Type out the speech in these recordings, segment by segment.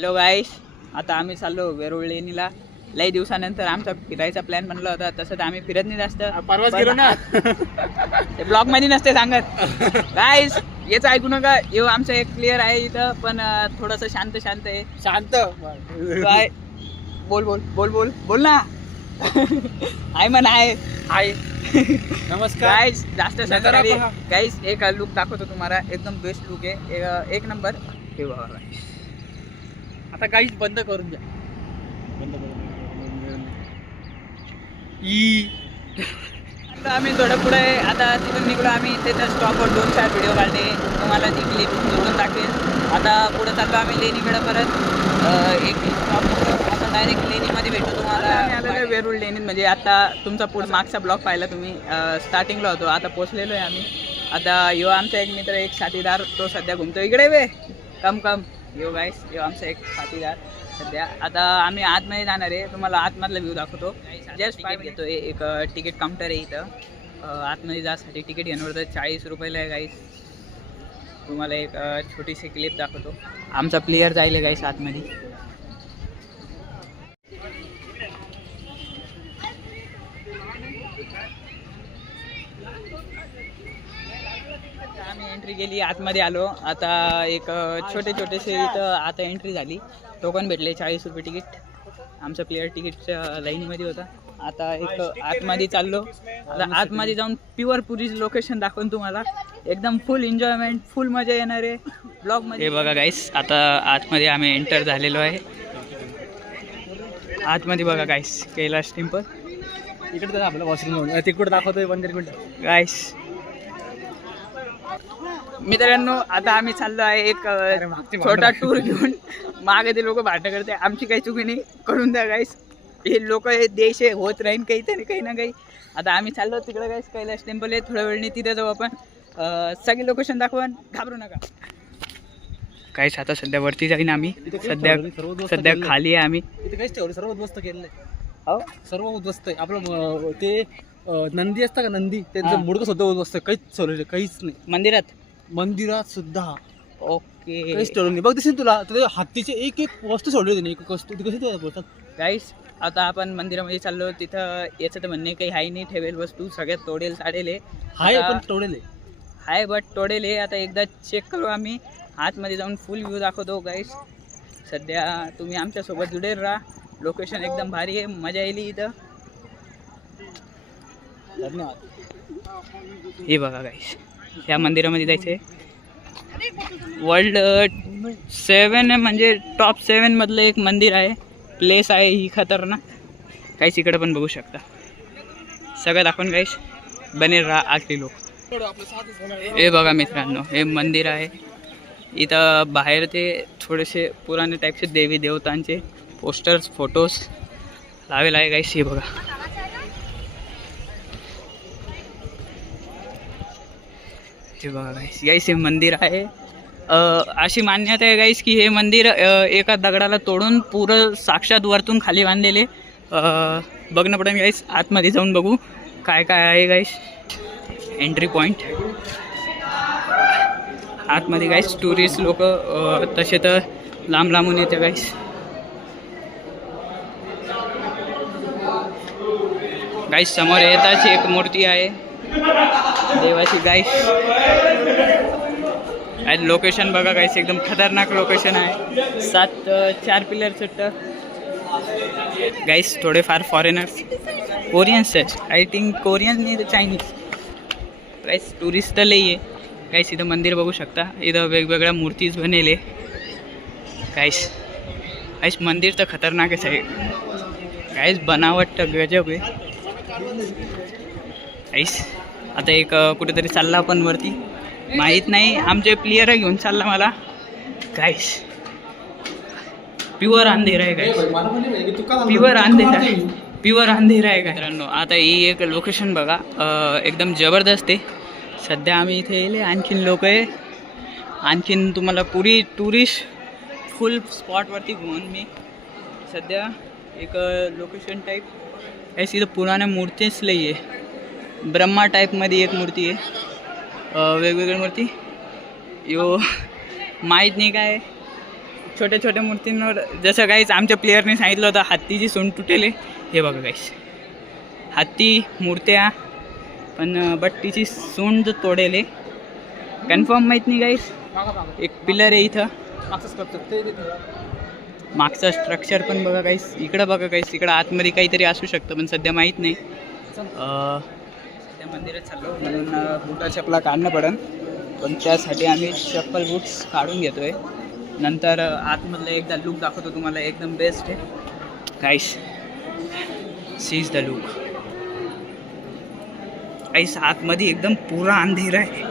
Hello गाईस, आता आम्ही चाललो वेरूळ लेणीला. लई दिवसानंतर आमचा फिरायचा प्लॅन बनला होता. तसं तर आम्ही फिरत नाही जास्त, परवाच गेलो ना. ते ब्लॉग मध्ये नसते सांगत. गाईस याचं ऐकू नका. येऊ आमचं एक क्लिअर आहे इथं, पण थोडंसं शांत आहे. शांत काय बोल बोल बोल बोल बोल ना. आहे म्हण आहे. नमस्कार गाईस जास्त सरकारी गाईस एक लुक दाखवतो तुम्हाला. एकदम बेस्ट लुक आहे, एक नंबर. हे बघा गाईस, आता काहीच बंद करून द्या. बंद करून आम्ही थोडं पुढे आता तिथून निघलो. आम्ही त्याच्या स्टॉपवर 2-4 व्हिडिओ काढले, तुम्हाला ती क्लिप जोडून टाकेल. आता पुढे चाललो आम्ही लेणीकडे परत. एक स्टॉप आता डायरेक्ट लेणीमध्ये भेटू तुम्हाला. आम्ही आलेलो वेरूळ लेणीत. म्हणजे आता तुमचा पुढे मागचा ब्लॉग पाहिला तुम्ही, स्टार्टिंगला होतो. आता पोचलेलो आहे आम्ही. आता यो आमचा एक मित्र, एक साथीदार, तो सध्या घुमतो इकडे. वे कम यो गाईस, यो आमचा एक साथीदार सध्या. आता आम्ही आतमध्ये जाणार आहे, तुम्हाला आतमधला व्ह्यू दाखवतो. जस्ट तिकीट घेतो. एक तिकीट काउंटर आहे इथं. आतमध्ये जासाठी तिकीट घेणार तर 40 रुपयाला आहे गाईस. तुम्हाला एक छोटीशी क्लिप दाखवतो. आमचा प्लेयर जाईल गाईस आतमध्ये. आम्ही एंट्री केली, आतमध्ये आलो. आता एक छोटेसे इथं आता एंट्री झाली. टोकन भेटले 40 रुपये तिकीट. आमचा प्लेयर तिकीटच्या लाईनमध्ये होता. आता एक आतमध्ये चाललो. आता आतमध्ये जाऊन प्युअर पुरीच लोकेशन दाखवून तुम्हाला. एकदम फुल एन्जॉयमेंट, फुल मजा येणार आहे ब्लॉगमध्ये. हे बघा गाईस, आता आतमध्ये आम्ही एंटर झालेलो आहे. आतमध्ये बघा गाईस, कैलास टेम्पल. इकडे तर आपलं वॉशरूम तिकडे दाखवतोय 15 मिनिटं गाईस. मित्रांनो, आता आम्ही चाललो आहे एक छोटा टूर घेऊन. मागे ते लोक भांडण करते, आमची काही चुकी नाही, करून द्या गाईस. हे लोक हे देश आहे, होत राहीन काही ना काही. आता आम्ही चाललो तिकडे गाईस, कैलास टेम्पल आहे. थोड्या वेळाने तिथे जाऊ आपण. सगळी लोकेशन दाखवून, घाबरू नका काहीच. आता सध्या वरती जाईन आम्ही. सध्या खाली आहे आम्ही. इथे काहीच ठेवलं, सर्व उद्ध्वस्त केलेलं आहे. हो, सर्व उद्ध्वस्त आहे. आपलं ते नंदी असतं का, नंदी, त्यांचं मुडकं सुद्धा उद्ध्वस्त आहे. काहीच ठेवलेलं काहीच नाही. मंदिरात सुद्धा ओके, काहीच ठेवलं नाही. बघ दिसेल तुला, तर हत्तीचे एक वस्तू सोडली होती. एक वस्तू ती कशी बोलतात गाईस. आता आपण मंदिरामध्ये चाललो. तिथं याचं तर म्हणणे काही आहे नाही, ठेवेल वस्तू सगळ्यात तोडेल साडेल हाय, पण तोडेल हाय, बट तोडेल. आता एकदा चेक करू आम्ही. आतमध्ये जाऊन फुल व्ह्यू दाखवतो गाईस. सध्या तुम्ही आमच्यासोबत जुडेल राहा. लोकेशन एकदम भारी आहे, मजा येईल इथं. धन्यवाद. हे बघा गाईस, ह्या मंदिरामध्ये जायचं आहे. वर्ल्ड 7 म्हणजे टॉप 7 मधलं एक मंदिर आहे. प्लेस आहे ही खतरनाक. काहीच इकडे पण बघू शकता. सगळं दाखवून गाईस, बनेल राहा आखरी लोक. हे बघा मित्रांनो, हे मंदिर आहे. इथं बाहेर ते थोडेसे पुराणे टाईपचे देवी देवतांचे पोस्टर्स, फोटोज लावेल आहे गाईस. हे बघा, हे बघा गाईस. गाईस हे मंदिर आहे. अशी मान्यता आहे गाईस की हे मंदिर एका दगडाला तोडून पुरं साक्षात वरतून खाली बांधलेले. बघणं पडेल गाईस. आतमध्ये जाऊन बघू काय काय आहे गाईस. एंट्री पॉईंट आतमध्ये गाईस. टुरिस्ट लोक तसे तर लांबून येते गाईस. गाईस समोर येताच एक मूर्ती आहे देवाची गाईस. लोकेशन बघा गाईस, एकदम खतरनाक लोकेशन आहे. 7-4 पिलर सुट्ट गाईस. थोडेफार फॉरेनर्स, कोरियन्स आहेत आय थिंक. कोरियन नाही तर चायनीज गाईस. टुरिस्ट तर लई आहे गाईस. इथं मंदिर बघू शकता. इथं वेगवेगळ्या मूर्तीज बनेले गाईस. गाईस मंदिर तर खतरनाकच आहे गाईस. बनावट तर गजब आहे गाईस. आता एक कुठेतरी चालला आपण वरती, माहीत नाही. आमचे प्लेयर घेऊन चालला मला गाईस. प्युअर अंधेर आहे गाईस. प्युअर अंधेर आहे का मित्रांनो. आता ही एक लोकेशन बघा, एकदम जबरदस्त आहे. सध्या आम्ही इथे येईल. आणखीन लोक आहे. आणखीन तुम्हाला पुरी टुरिस्ट फुल स्पॉटवरती घेऊन मी सध्या एक लोकेशन टाईप आहे. इथं पुराण्या मूर्तीच लई आहे. ब्रह्मा टाईपमध्ये एक मूर्ती आहे, वेगवेगळी मूर्ती. यो माहीत नाही काय छोट्या छोट्या मूर्तींवर जसं काहीच आमच्या प्लेयरने सांगितलं होतं हत्तीची सोंड तुटेले. हे बघा काहीच हत्ती मूर्त्या पण बट्टीची सोंड तोडेले कन्फर्म माहीत नाही गाईस. एक पिलर आहे इथं मागचं स्ट्रक्चर पण बघा काहीच. इकडं बघा काहीच इकडं आतमध्ये काहीतरी असू शकतं पण सध्या माहीत नाही. त्या मंदिरात चाललो म्हणून बुटा चपला काढणं पडेल पण त्यासाठी आम्ही चप्पल बूट्स काढून घेतो आहे. नंतर आतमधलं एकदा लुक दाखवतो तुम्हाला एकदम बेस्ट आहे गाईस. सीज द लुक गाईस. आतमध्ये एकदम पुरा अंधेरा आहे.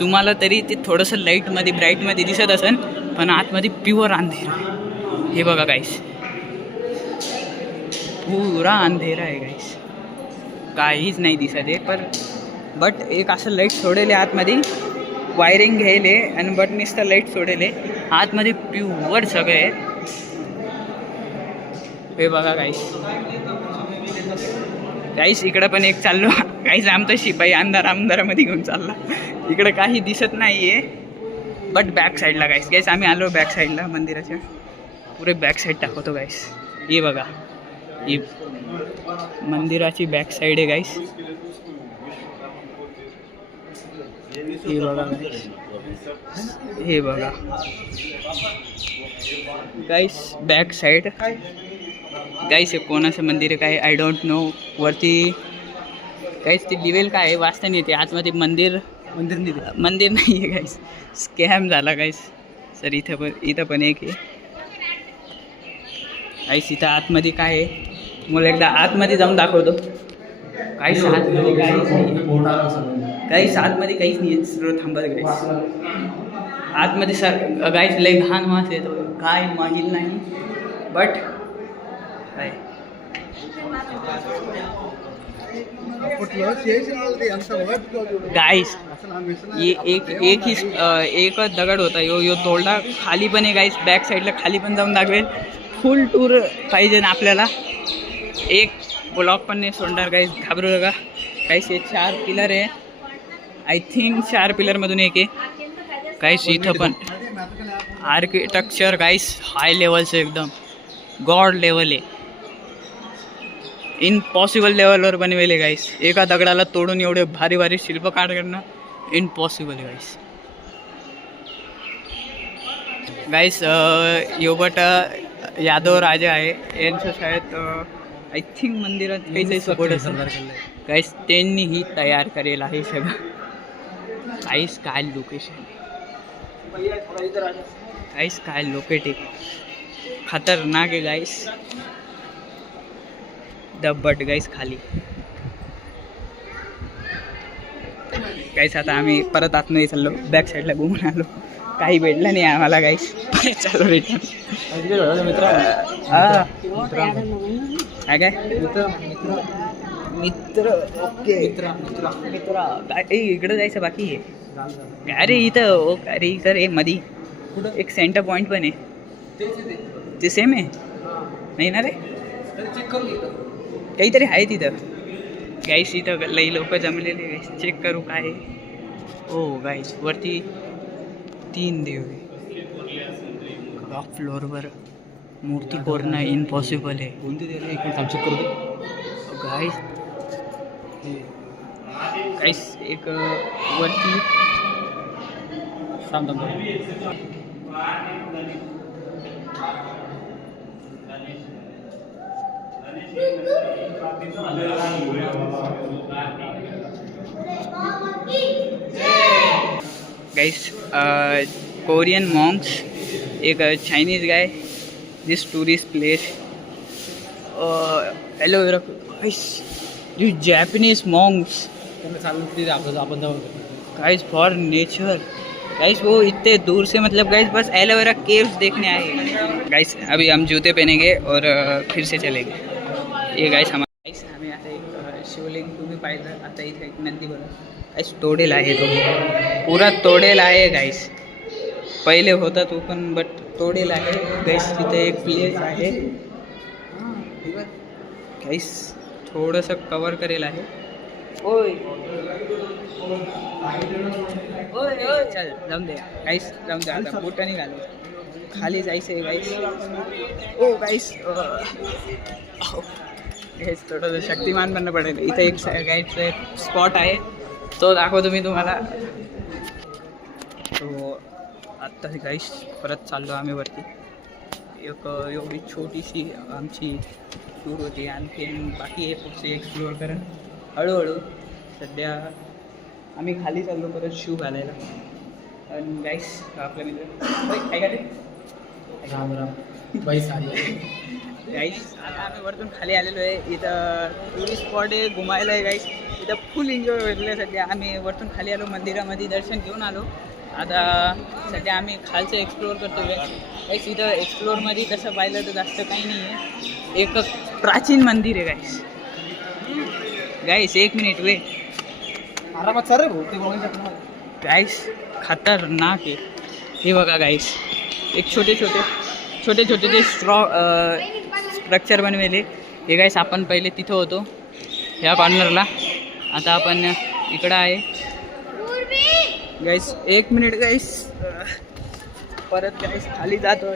तुम्हाला तरी ते थोडंसं लाईटमध्ये ब्राईटमध्ये दिसत असेल पण आतमध्ये प्युअर अंधेरा आहे. हे बघा गाईस पुरा अंधेरा आहे गाईस. काहीच नाही दिसत आहे पण बट एक असं लाईट सोडेले आतमध्ये वायरिंग घ्यायले आणि बट नुसतं लाईट सोडेले आतमध्ये प्युअर सगळे आहे. हे बघा गाईस इकडं पण एक चाललो काहीच आमचा शिपाई अंधारामध्ये घेऊन चालला. इकडं काही दिसत नाही आहे बट बॅक साईडला गाईस आम्ही आलो बॅक साईडला मंदिराच्या. पुरे बॅक साईड दाखवतो गाईस. हे बघा ही मंदिराची बॅक साईड आहे गाईस. हे बघा गाईस बॅक साईड गाईस. हे कोणाचं मंदिर आहे काय आय डोंट नो. वरती गाईस ते दिवेल काय आहे वाचता नाही येते. आतमध्ये मंदिर नाही आहे गाईस. स्कॅम झाला गाईस. सर इथं पण एक आहे गाईस. इथं आतमध्ये काय आहे मला एकदा आतमध्ये जाऊन दाखवतो. काहीच आतमध्ये काहीच नाही सर्व थांबत गाईस. आतमध्ये सर गाईस लय घाण वास येतो काय मागील नाही बट काय गाईस एकच दगड होता यो तोडला. खाली पण आहे गाईस बॅक साईडला खाली पण जाऊन दाखवेल. फुल टूर पाहिजे ना आपल्याला. एक ब्लॉक पण नाही सोडणार गाईस घाबरू नका गाईस. हे 4 पिलर आहे आय थिंक 4 पिलरमधून एक आहे गाईस. इथं पण आर्किटेक्चर गाईस हाय लेवलचं एकदम गॉड लेवल आहे. इम्पॉसिबल लेवलवर बनवेले गाईस. एका दगडाला तोडून एवढे भारी भारी शिल्पकार करणं इम्पॉसिबल आहे गाईस. योबट यादव राजा आहे यांच्या शाळेत आय थिंक मंदिरात काहीतरी सपोर्ट असेल गाईस. त्यांनी ही तयार करेल आहे सगळं. काहीच काय लोकेशन काहीच काय लोकेट आहे खतरनाक आहे गाईस. दब्बट गाईस खाली गाईस. आता आम्ही परत आतमध्ये चाललो बॅक साईडला घुमून आलो. काही भेटलं नाही आम्हाला गाईस. चालू रिटर्न काय मित्र ओके मित्र इकडं जायचं बाकी आहे. अरे इथं अरे सर हे मधी एक सेंटर पॉईंट पण आहे ते सेम आहे नाही ना रे. काहीतरी आहे तिथं गाईस. इथं लई लोक जमलेले गाईस. चेक करू काय. ओ गाईस वरती 3 देव आहे. टॉप फ्लोअरवर मूर्ती कोरणं इम्पॉसिबल आहे. कोणती देव आहे चेक करू गाईस. गाईस एक वरती गाइस कोरियन मॉन्क्स एक Chinese guy this tourist place aloe vera guys you Japanese Monks guys for nature guys वो इतने दूर से मतलब गाइस बस एलोवेरा केव्स देखने आए गाइस. अभी हम जूते पहनेंगे और फिर से चलेंगे. ये गाइस हमारे गाइस हमें आता एक शिवलिंग तुम्ही पाहिलं आता इथे एक नंदी बघा गाइस तोडेल आहे तो पुरा तोडेल आहे गाइस. पहिले होता तो पण बट तोडेल आहे गाइस. तिथे एक प्लेस आहे गाइस थोडंसं कवर करेल आहे. ओय ओय ओय चल जाऊन दे गाइस जाऊन दे आता बुट नाही घालू. खाली जायचं आहे गाईस. ओ गाईस गाईस थोडंसं शक्तिमान बनणं पडेल. इथं एक गाईडचं एक स्पॉट आहे, तो दाखवतो मी तुम्हाला. तो आत्ता गाईस परत चाललो आम्ही वरती. एक एवढी छोटीशी आमची टूर होती. आणखी बाकी आहे पुढचे एक्सप्लोअर करून हळूहळू. सध्या आम्ही खाली चाललो परत शू घालायला. आणि गाईस आपल्या मित्र काय का ते राम राम बाई सारी गाईस आता आम्ही वरतून खाली आलेलो आहे. इथं टुरिस्ट स्पॉट आहे, घुमायला आहे गाईस. इथं फुल एन्जॉय भेटलं आहे. सध्या आम्ही वरतून खाली आलो, मंदिरामध्ये दर्शन घेऊन आलो. आता सध्या आम्ही खालचं एक्सप्लोअर करतो गाईस. इथं एक्सप्लोअरमध्ये तसं पाहिलं तर जास्त काही नाही आहे. एक प्राचीन मंदिर आहे गाईस. गाईस एक मिनिट वेट. आरामात सर भाऊ ते बघून शकतो. गाईस खतरनाक आहे. हे बघा गाईस, एक छोटे छोटे ते स्ट्रक्चर बनवेले. हे गाईस आपण पहिले तिथं होतो ह्या कॉर्नरला, आता आपण इकडं आहे गाईस. एक मिनिट गाईस. परत गाईस खाली जातो.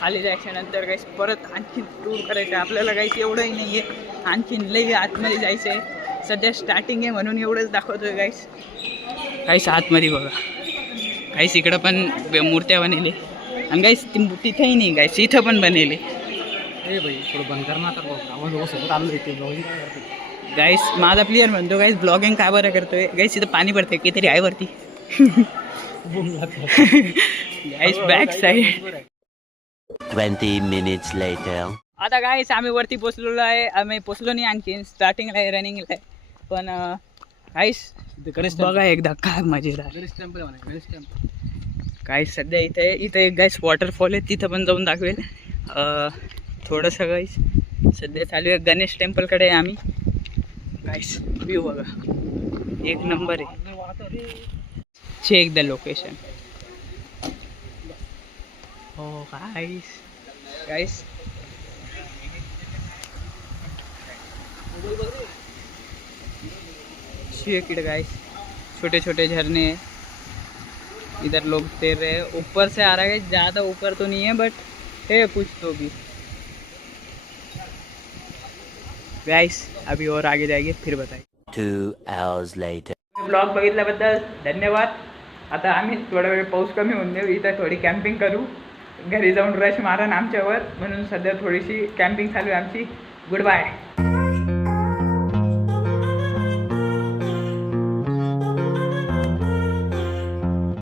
खाली जायच्यानंतर गाईस परत आणखीन टूर करायचं आहे आपल्याला. गाईस एवढंही नाही आहे, आणखीन लई आतमध्ये जायचं आहे. सध्या स्टार्टिंग आहे म्हणून एवढंच दाखवतो आहे गाईस. गाईस आतमध्ये बघा गाईस, इकडं पण मूर्त्या बनवले. आणि गाईस तिथंही नाही गाईस, इथं पण बनवले. ए बाई थोडं बंद कर ना आता. आम्हाला लोक सोबत आलो इथे ब्लॉगिंग काय करते गाईस. माझा प्लेअर म्हणतो गाईस ब्लॉगिंग काय बरं करतोय. गाईस इथं पाणी पडतंय काहीतरी आहे वरती. गाईस बॅक साईड. 20 minutes later. आता गाईस आम्ही वरती पोचलेलो आहे. आम्ही पोचलो नाही आणखीन, स्टार्टिंगला आहे, रनिंगला आहे. पण गाईस गणेश बघा एकदा काय मजेदार. गणेश टेम्पल आहे म्हणा, गणेश टेम्पल. गाईस सध्या इथं एक गाईस वॉटरफॉल आहे, तिथं पण जाऊन दाखवेल थोडंसं. गाईस सध्या चालू आहे गणेश टेम्पलकडे आम्ही. गाईस व्ह्यू बघा एक नंबर आहे. Check the location. हो गाईस चेक इट गाइस. छोटे छोटे झरने इधर लोग तैर रहे हैं. ऊपर से आ रहा है, ज़्यादा ऊपर तो नहीं है बट है कुछ तो भी. गाइस अभी और आगे जाएंगे फिर बताइए. 2 hours later. ब्लॉग बघितल्याबद्दल धन्यवाद. आता आम्ही थोडा वेळ पाऊस कमी होऊन देऊ, इथं थोडी कॅम्पिंग करू. घरी जाऊन रश मारण आमच्यावर, म्हणून सध्या थोडीशी कॅम्पिंग चालू आहे आमची. Good bye.